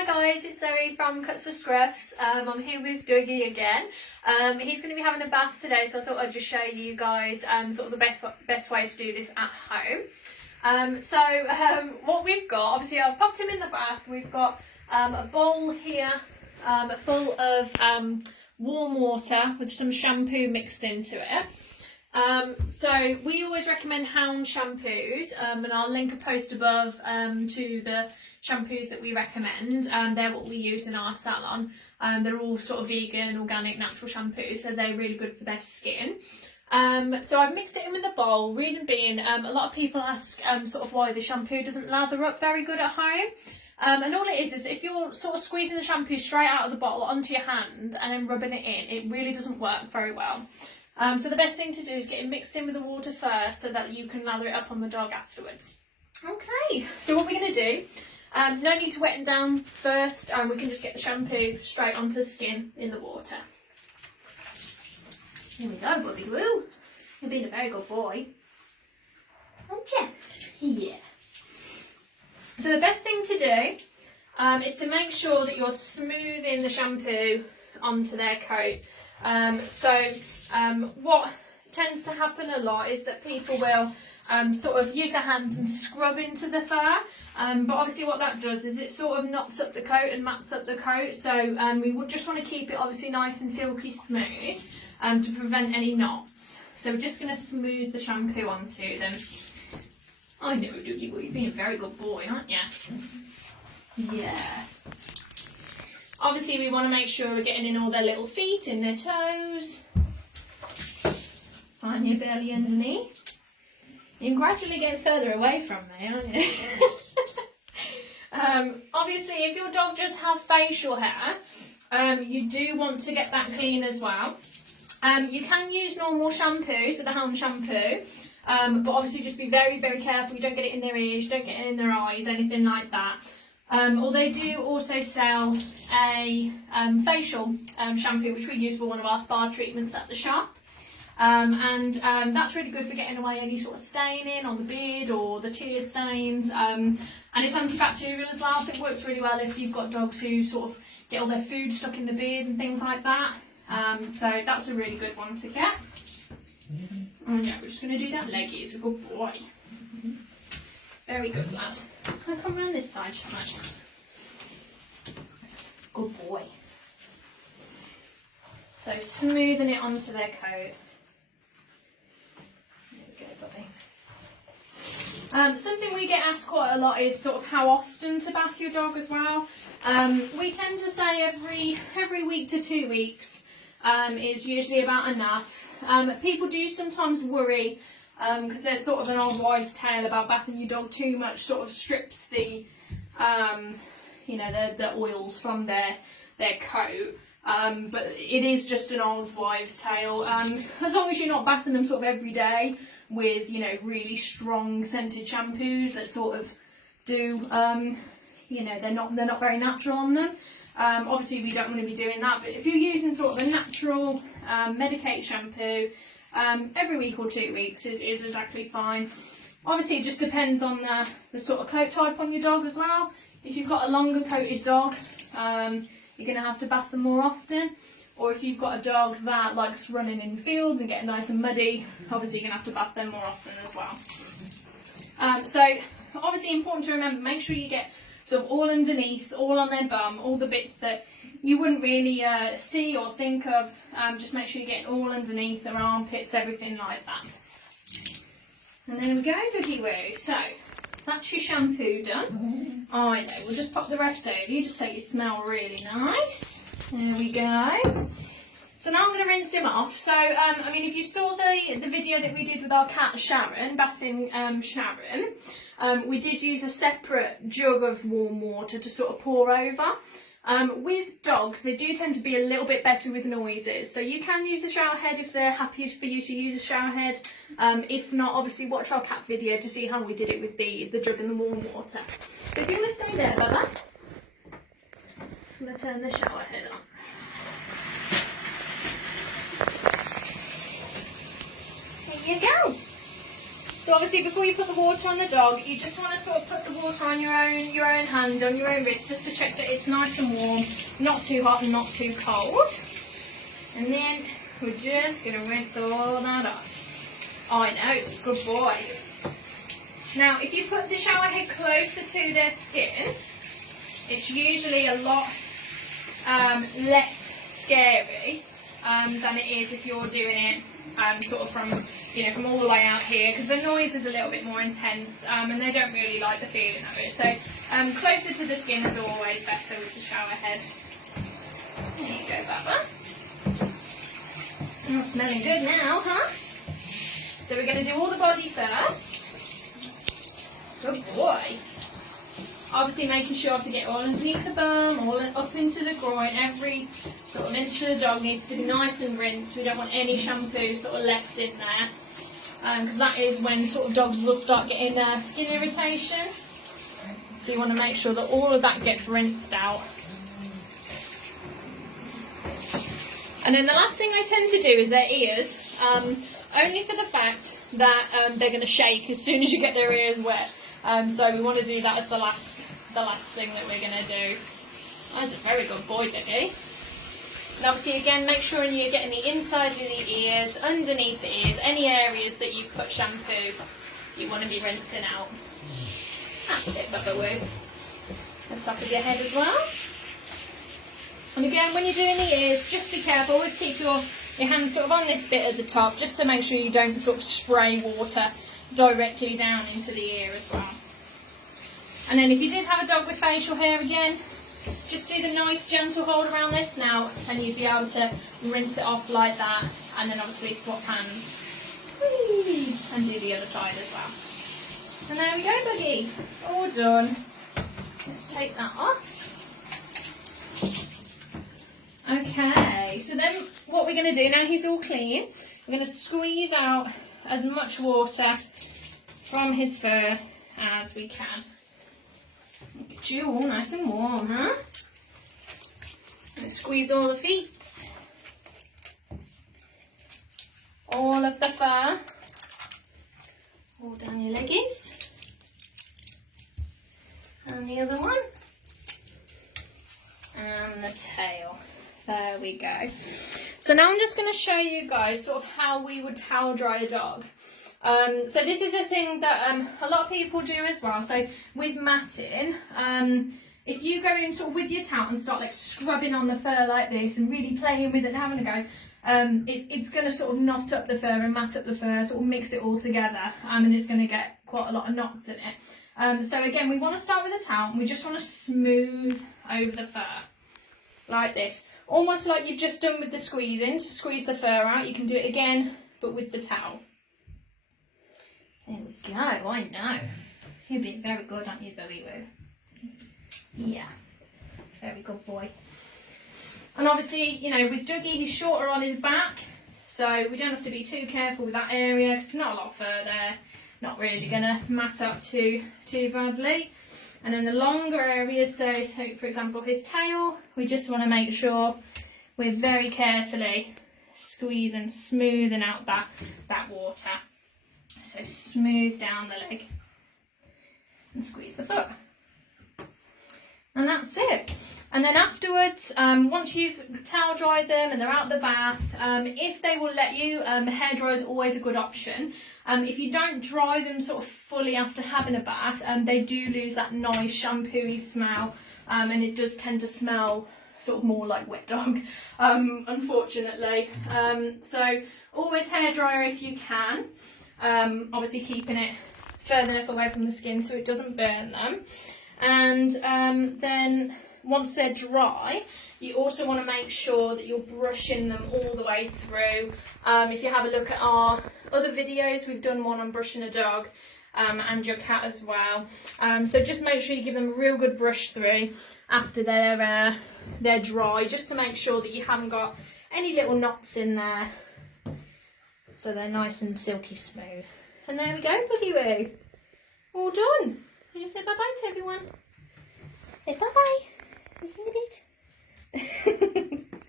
Hi guys, it's Zoe from Cuts for Scruffs. I'm here with Dougie again. He's going to be having a bath today, so I thought I'd just show you guys sort of the best way to do this at home. What we've got, obviously I've popped him in the bath. We've got a bowl here full of warm water with some shampoo mixed into it. So we always recommend Hound shampoos, and I'll link a post above to the shampoos that we recommend. They're what we use in our salon. They're all sort of vegan, organic, natural shampoos, so they're really good for their skin. So I've mixed it in with the bowl. Reason being, a lot of people ask sort of why the shampoo doesn't lather up very good at home. And all it is if you're sort of squeezing the shampoo straight out of the bottle onto your hand and then rubbing it in, it really doesn't work very well. So the best thing to do is get it mixed in with the water first so that you can lather it up on the dog afterwards. Okay, so what we're going to do, no need to wet them down first, we can just get the shampoo straight onto the skin in the water. Here we go, Bobby Woo. You're being a very good boy, aren't you? Yeah. So the best thing to do is to make sure that you're smoothing the shampoo onto their coat. What tends to happen a lot is that people will sort of use their hands and scrub into the fur, but obviously what that does is it sort of knots up the coat and mats up the coat, so we would just want to keep it obviously nice and silky smooth to prevent any knots. So we're just going to smooth the shampoo onto them. I know, Dougie, well, you've been a very good boy, aren't you? Yeah. Obviously we want to make sure we're getting in all their little feet, in their toes. Find your belly underneath. You're gradually getting further away from me, aren't you? Obviously, if your dog just has facial hair, you do want to get that clean as well. You can use normal shampoo, so the Hound shampoo, but obviously just be very, very careful. You don't get it in their ears, you don't get it in their eyes, anything like that. Or they do also sell a facial shampoo, which we use for one of our spa treatments at the shop. That's really good for getting away any sort of staining on the beard or the tear stains, and it's antibacterial as well, so it works really well if you've got dogs who sort of get all their food stuck in the beard and things like that. So that's a really good one to get. And yeah, we're just going to do that leggy. It's a good boy. Very good, lad. I'll come around this side, shall I? Good boy. So smoothing it onto their coat. Something we get asked quite a lot is sort of how often to bath your dog as well. We tend to say every week to 2 weeks is usually about enough. People do sometimes worry because there's sort of an old wives' tale about bathing your dog too much sort of strips the the oils from their coat. But it is just an old wives' tale. As long as you're not bathing them sort of every day with, really strong scented shampoos that sort of do, they're not very natural on them. Obviously we don't want to be doing that, but if you're using sort of a natural medicated shampoo, every week or 2 weeks is exactly fine. Obviously it just depends on the sort of coat type on your dog as well. If you've got a longer coated dog, you're going to have to bath them more often. Or if you've got a dog that likes running in fields and getting nice and muddy, obviously you're going to have to bath them more often as well. So obviously important to remember, make sure you get sort of all underneath, all on their bum, all the bits that you wouldn't really see or think of. Just make sure you're getting all underneath their armpits, everything like that. And there we go, Dougie Woo. So that's your shampoo done. I know, we'll just pop the rest over you just so you smell really nice. There we go. So now I'm going to rinse him off. So, if you saw the video that we did with our cat Sharon, bathing Sharon, we did use a separate jug of warm water to sort of pour over. With dogs, they do tend to be a little bit better with noises. So you can use a shower head if they're happy for you to use a shower head. If not, obviously watch our cat video to see how we did it with the jug and the warm water. So if you want to stay there, Bella. I'm going to turn the shower head on. There you go. So obviously before you put the water on the dog, you just want to sort of put the water on your own hand, on your own wrist, just to check that it's nice and warm, not too hot and not too cold. And then we're just going to rinse all that off. Oh, I know, good boy. Now, if you put the shower head closer to their skin, it's usually a lot less scary than it is if you're doing it sort of from all the way out here, because the noise is a little bit more intense and they don't really like the feeling of it. So closer to the skin is always better with the shower head. There you go, Baba. Oh, smelling good now, huh? So we're going to do all the body first. Good boy. Obviously making sure to get all underneath the bum, all up into the groin. Every sort of inch of the dog needs to be nice and rinsed. We don't want any shampoo sort of left in there, because that is when sort of dogs will start getting skin irritation. So you want to make sure that all of that gets rinsed out. And then the last thing I tend to do is their ears, only for the fact that they're going to shake as soon as you get their ears wet. So we want to do that as the last thing that we're going to do. That's a very good boy, Dougie. And obviously again, make sure you're getting the inside of the ears, underneath the ears, any areas that you've put shampoo, you want to be rinsing out. That's it, Bubba Woo. The top of your head as well. And again, when you're doing the ears, just be careful, always keep your hands sort of on this bit at the top, just to make sure you don't sort of spray water directly down into the ear as well. And then if you did have a dog with facial hair again, just do the nice gentle hold around this now, and you'd be able to rinse it off like that, and then obviously swap hands. Whee! And do the other side as well. And there we go, Buggy. All done. Let's take that off. Okay, so then what we're going to do, now he's all clean, we're going to squeeze out as much water from his fur as we can. Look at you, all nice and warm, huh? And squeeze all the feet, all of the fur, all down your leggies, and the other one, and the tail. There we go. So now I'm just going to show you guys sort of how we would towel dry a dog. So this is a thing that a lot of people do as well. So with matting, if you go in sort of with your towel and start like scrubbing on the fur like this and really playing with it and having a go, it's going to sort of knot up the fur and mat up the fur, sort of mix it all together, and it's going to get quite a lot of knots in it. So again, we want to start with a towel and we just want to smooth over the fur like this. Almost like you've just done with the squeezing, to squeeze the fur out. You can do it again, but with the towel. There we go, I know. You're being very good, aren't you, Billy Woo? Yeah, very good boy. And obviously, you know, with Dougie, he's shorter on his back, so we don't have to be too careful with that area, because there's not a lot of fur there. Not really going to mat up too badly. And then the longer areas, so for example his tail, we just want to make sure we're very carefully squeezing, smoothing out that water. So smooth down the leg and squeeze the foot. And that's it. And then afterwards, once you've towel dried them and they're out the bath, if they will let you, hairdryer is always a good option. If you don't dry them sort of fully after having a bath, they do lose that nice shampoo-y smell, and it does tend to smell sort of more like wet dog, unfortunately. So always hairdryer if you can, obviously keeping it further enough away from the skin so it doesn't burn them. And then once they're dry, you also want to make sure that you're brushing them all the way through. If you have a look at our other videos, we've done one on brushing a dog and your cat as well. So just make sure you give them a real good brush through after they're dry, just to make sure that you haven't got any little knots in there, so they're nice and silky smooth. And there we go, Boogie Woo, all done. Can you say bye bye to everyone? Say bye bye. See you in a bit.